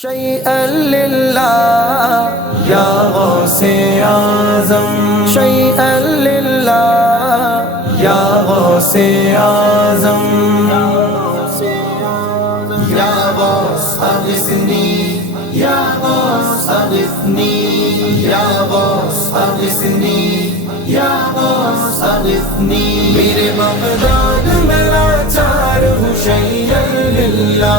شيئا لله يا غوث اعظم، شيئا لله يا غوث اعظم، يا غوث اغثني، يا غوث اغثني، يا غوث اغثني، يا غوث اغثني. میرے بغداد میں لاچار ہوں شیئا للہ،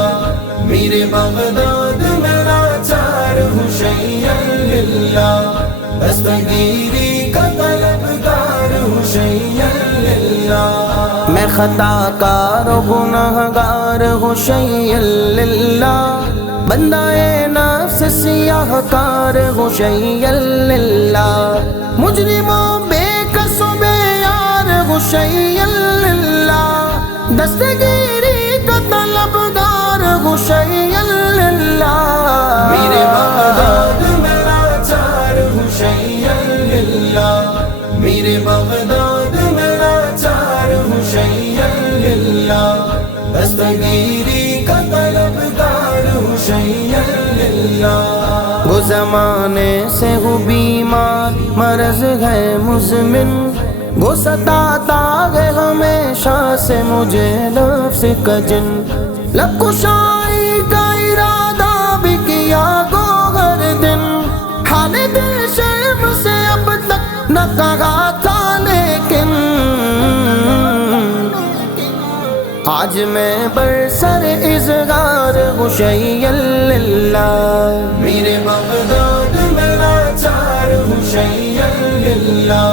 میرے بغداد میں لاچار ہوں شیئا للہ، دستگیری کا طلبگار ہوں شیئا للہ. میں خطا کار و گناہ گار ہوں شیئا للہ، بندہ نفس سیاہ کار ہوں شیئا للہ، مجرموں بے کس و بے یار ہوں شیئا للہ، دستگیری کا طلبگار ہوں شیئا للہ. میرے بغداد میں لاچار ہوں شیئا للہ، میرے بغداد میں لاچار ہوں شیئا للہ، دستگیری کا طلبگار ہوں شیئا للہ. وہ زمانے سے ہوں بیمار، مرض ہے مزمن، وہ ستاتا ہے ہمیشہ سے مجھے نفس کا جن، لب کشائی کا ارادہ بھی کیا گو ہر دن، حال دل شرم سے اب تک نہ کہا تھا لیکن آج میں برسر اظہار ہوں شیئا للہ. میرے بغداد میں لاچار ہوں شیئا للہ،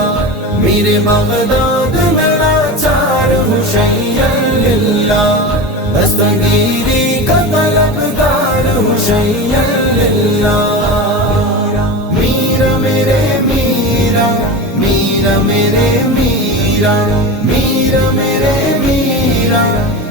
میرے بغداد میں لاچار ہوں شیئا للہ، دستگیری کا طلبگار ہوں شیئا للہ. میرا میرے میرا، میرا میرے میرا، میرا میرے میرا،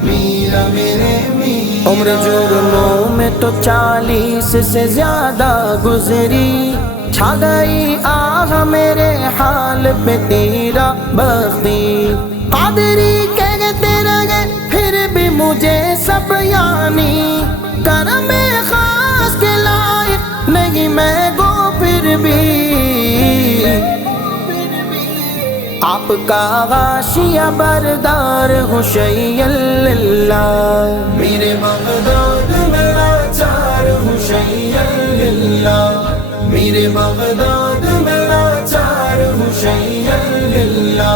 میرا میرے میرا. عمر جرموں میں تو 40 سے زیادہ گزری، چھا گئی آہ میرے حال پہ تیرا بختی، قادری کہتے رہے پھر بھی مجھے سب یعنی، کرم خاص کے لائق نہیں میں گو پھر بھی، آپ کا غاشیہ بردار ہوں شیئا للہ. میرے بغداد میں لاچار ہوں شیئا للہ، میرے بغداد میں لاچار ہوں شیئا للہ،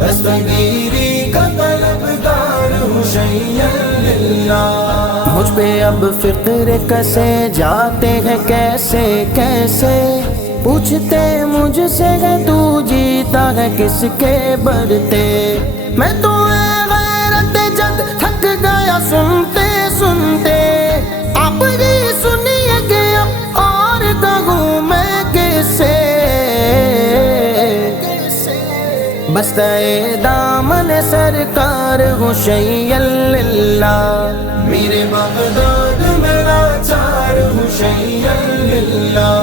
دستگیری کا طلبگار ہوں شیئا للہ. مجھ پہ اب فقر کسے جاتے ہیں کیسے کیسے، پوچھتے مجھ سے ہے تو جیتا ہے کس کے برتے، میں تو غیرت جد تھک گیا سنتے سنتے، آپ ہی سنیے کہ اب اور کہوں میں کیسے، بستہ دامن سرکار ہوں شیئا للہ. میرے بغداد میں لاچار ہوں شیئا للہ،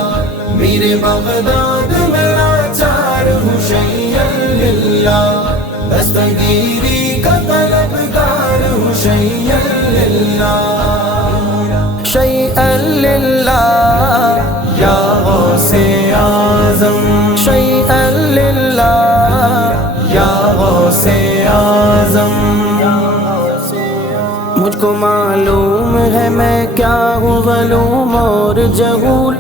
میرے بغداد میں لاچار ہوں شیئا للہ، دستگیری کا طلبگار ہوں شیئا للہ. شیئا للہ یا غوث اعظم، شیئا للہ یا غوث اعظم. مجھ کو معلوم ہے میں کیا ہوں غلوم اور جہول،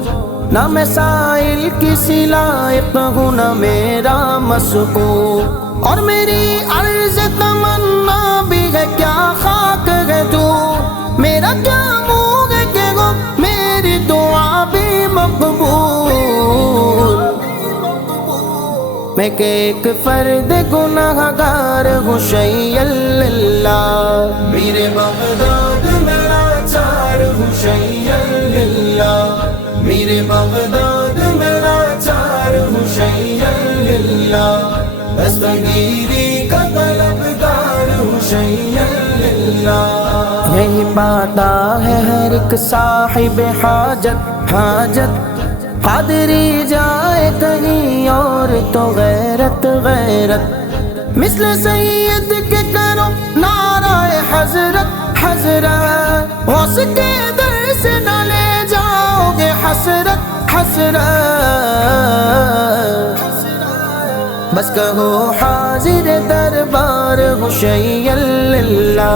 نہ میں سائل کسی لائق ہوں نہ میرا مسکول، اور میری عرض تمنا بھی ہے کیا خاک ہے تو، میرا کیا منہ ہے کہ وہ میری دعا بھی مقبول، میں کہ ایک فرد گناہ گار ہوں شیئا للہ. میرے بغداد میں لاچار ہوں شیئا للہ، میرے بغداد میں لاچار ہوں شیئا للہ، دستگیری کا طلبگار ہوں شیئا للہ. یہی پاتا ہے ہر ایک صاحب حاجت حاجت، قادری جائے کہیں اور تو غیرت غیرت، مثل سید کے کرو نعرہ حضرت حضرت، غوث کے در سے نہ لے حسرت، بس کہو حاضر دربار ہوں شیئا للہ،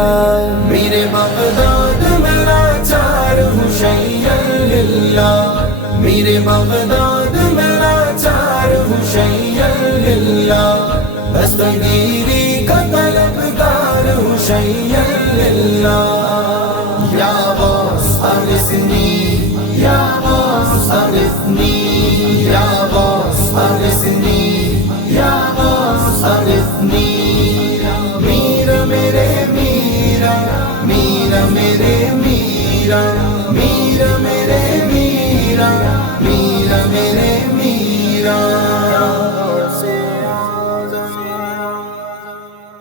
میرے بغداد میں لاچار ہوں شیئا للہ، میرے بغداد میں لاچار ہوں شیئا للہ، دستگیری کا طلبگار ہوں شیئا للہ، یا غوث اغثنی، یا غوث اغثنی، یا غوث اغثنی، یا غوث اغثنی، میرا میرے میرا، میرا میرے میرا،